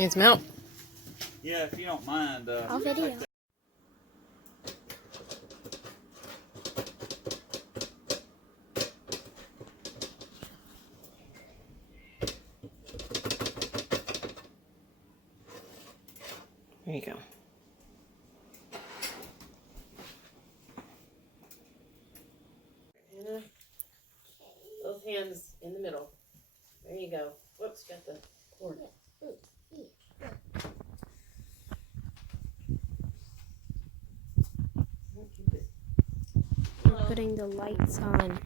Need some help? Yeah, if you don't mind. I'll video. Like There you go. Anna, those hands in the middle. There you go. Whoops, got the cord. We're putting the lights on.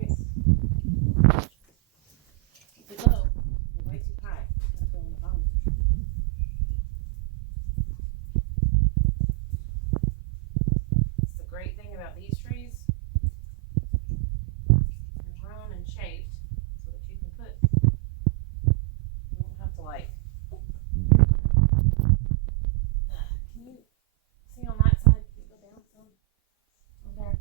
Nice. Keep it low. You're way too high. Gotta go on the bottom. That's the great thing about these trees. They're grown and shaped so that you can put. You don't have to like. Can you see on that side? Can you go down some? On there.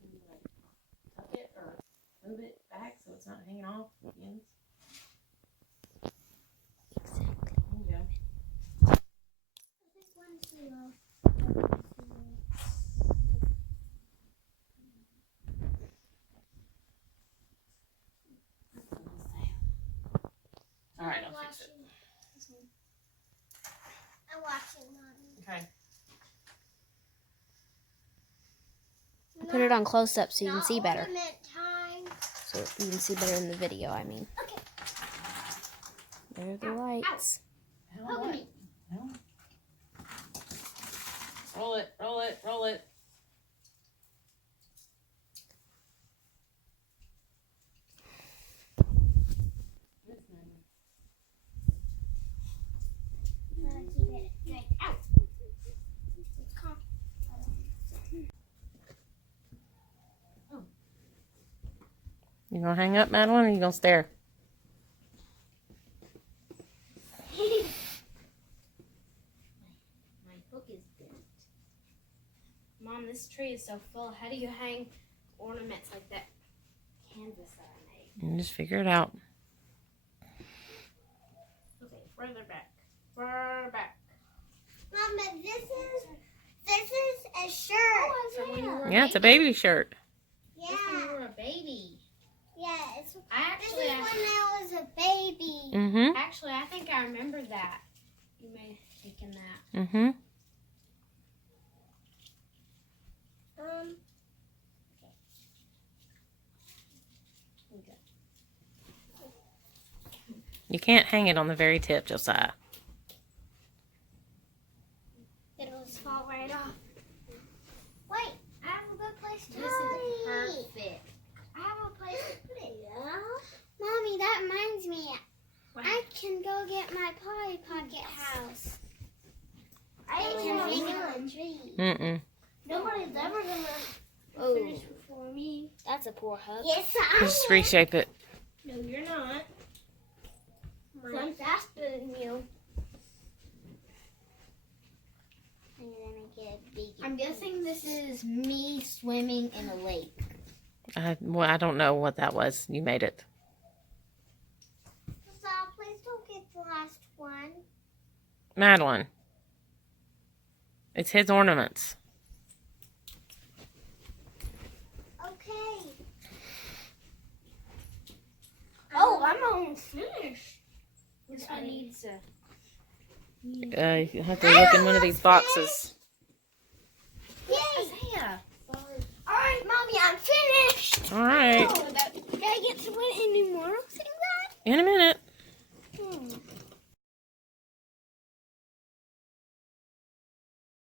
Can you like tuck it or move it back so it's not hanging off the ends? There you go. All right, I'll fix it. I'm watching, Mommy. Okay. Put it on close up so you can see better. Ornament time. So you can see better in the video, I mean. Okay. There are the lights. Poke me. No. Roll it, roll it, roll it. Keep it straight out. Come. You gonna hang up, Madeline, or you gonna stare? My hook is bent. Mom, this tree is so full. How do you hang ornaments like that canvas that I made? You just figure it out. Okay, further back. Further back. Mama, this is a shirt. From when you were Yeah, it's a baby shirt. That's when you Yeah. were a baby. Yeah. It's, I this is actually, when I was a baby. Mm-hmm. Actually, I think I remember that. You may have taken that. Mm-hmm. Um. You can't hang it on the very tip, Josiah. It'll just fall right off. Wait, I have a good place to This is put it. perfect. I have a place to put it. Yeah. Mommy, that reminds me. I can go get my Polly Pocket house. I can hang it on a tree. Mm-mm. Nobody's ever gonna Oh, finish before me. that's a poor hook. Yes, I Just reshape it. No, you're not. I'm faster than you. I'm gonna get a big. I'm guessing this is me swimming in a lake. Well, I don't know what that was. You made it. So please don't get the last one. Madeline. It's his ornaments. Okay. Oh, I'm almost finished. This one needs to. You have to look in one of these boxes. Yay! Isaiah. Alright, Mommy, I'm finished! All right. Oh, did I get to win any more things? In a minute.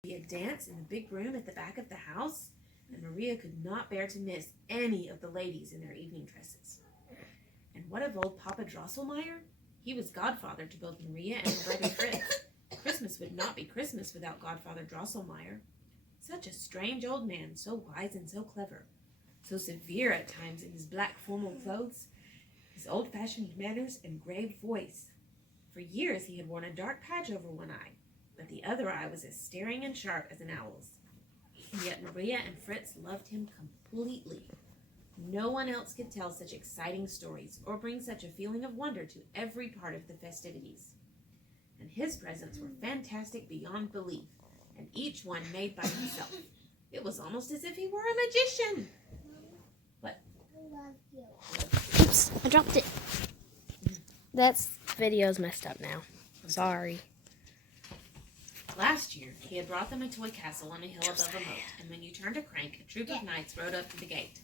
Be a dance in the big room at the back of the house, and Maria could not bear to miss any of the ladies in their evening dresses. And what of old Papa Drosselmeyer? He was godfather to both Maria and her brother Fritz. Christmas would not be Christmas without Godfather Drosselmeyer. Such a strange old man, so wise and so clever, so severe at times in his black formal clothes, his old-fashioned manners and grave voice. For years he had worn a dark patch over one eye, but the other eye was as staring and sharp as an owl's. And yet Maria and Fritz loved him completely. No one else could tell such exciting stories or bring such a feeling of wonder to every part of the festivities. And his presents were fantastic beyond belief, and each one made by himself. It was almost as if he were a magician. What? I love you. Oops, I dropped it. That video's messed up now. Sorry. Last year, he had brought them a toy castle on a hill above a moat, and when you turned a crank, a troop of knights rode up to the gate.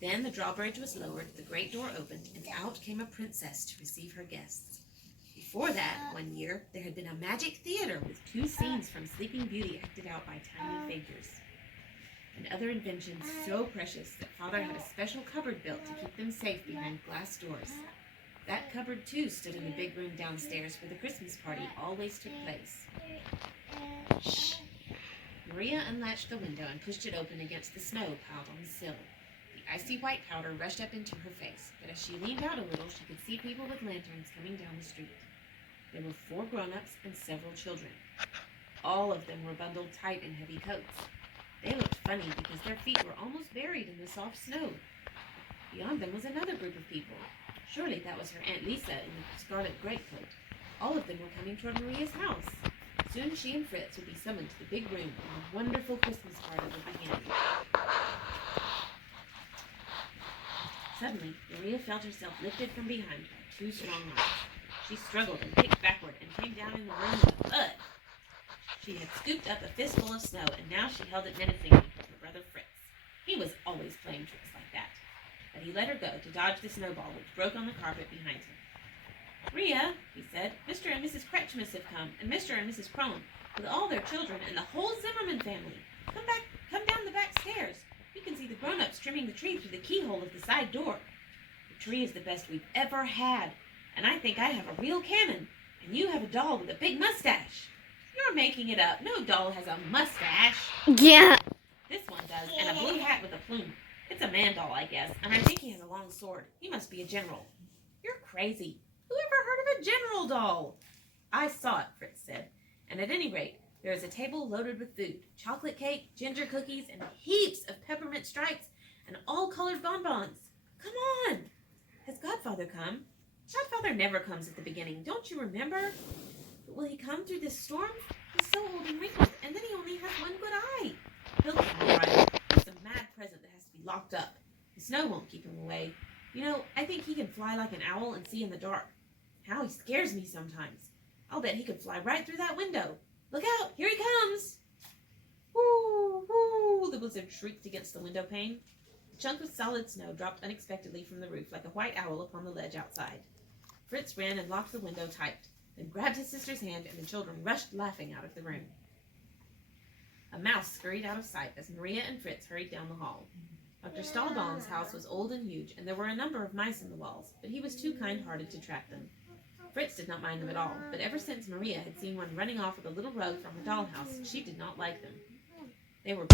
Then the drawbridge was lowered, the great door opened, and out came a princess to receive her guests. Before that, one year, there had been a magic theater with 2 scenes from Sleeping Beauty acted out by tiny figures. And other inventions so precious that Father had a special cupboard built to keep them safe behind glass doors. That cupboard, too, stood in the big room downstairs where the Christmas party always took place. Shh! Maria unlatched the window and pushed it open against the snow piled on the sill. The icy white powder rushed up into her face, but as she leaned out a little, she could see people with lanterns coming down the street. There were 4 grown-ups and several children. All of them were bundled tight in heavy coats. They looked funny because their feet were almost buried in the soft snow. Beyond them was another group of people. Surely that was her Aunt Lisa in the scarlet greatcoat. All of them were coming toward Maria's house. Soon she and Fritz would be summoned to the big room, and the wonderful Christmas party would begin. Suddenly, Maria felt herself lifted from behind by 2 strong arms. She struggled and kicked backward and came down in the room with a thud. She had scooped up a fistful of snow, and now she held it menacingly for her brother Fritz. He was always playing tricks like that. But he let her go to dodge the snowball, which broke on the carpet behind him. "Maria," he said, "Mr. and Mrs. Kretschmiss have come, and Mr. and Mrs. Krohn, with all their children and the whole Zimmerman family. Come down the back stairs. You can see the grown-ups trimming the tree through the keyhole of the side door. The tree is the best we've ever had, and I think I have a real cannon, and you have a doll with a big mustache." "You're making it up. No doll has a mustache." Yeah. "This one does, and a blue hat with a plume. It's a man doll, I guess, and I think he has a long sword. He must be a general." "You're crazy. Who ever heard of a general doll?" "I saw it," Fritz said. "And at any rate, there is a table loaded with food, chocolate cake, ginger cookies, and heaps of peppermint stripes, and all-colored bonbons. Come on." "Has Godfather come?" "Godfather never comes at the beginning. Don't you remember?" "But will he come through this storm? He's so old and wrinkled, and then he only has one good eye." "He'll come all right. It's a mad present that has to be locked up. The snow won't keep him away. You know, I think he can fly like an owl and see in the dark. How he scares me sometimes. I'll bet he could fly right through that window. Look out, here he comes!" "Whoo, whoo!" the blizzard shrieked against the window pane. A chunk of solid snow dropped unexpectedly from the roof like a white owl upon the ledge outside. Fritz ran and locked the window tight, then grabbed his sister's hand, and the children rushed laughing out of the room. A mouse scurried out of sight as Maria and Fritz hurried down the hall. Dr. Stahlbaum's house was old and huge, and there were a number of mice in the walls, but he was too kind-hearted to trap them. Fritz did not mind them at all, but ever since Maria had seen one running off with a little rug from her dollhouse, she did not like them. They were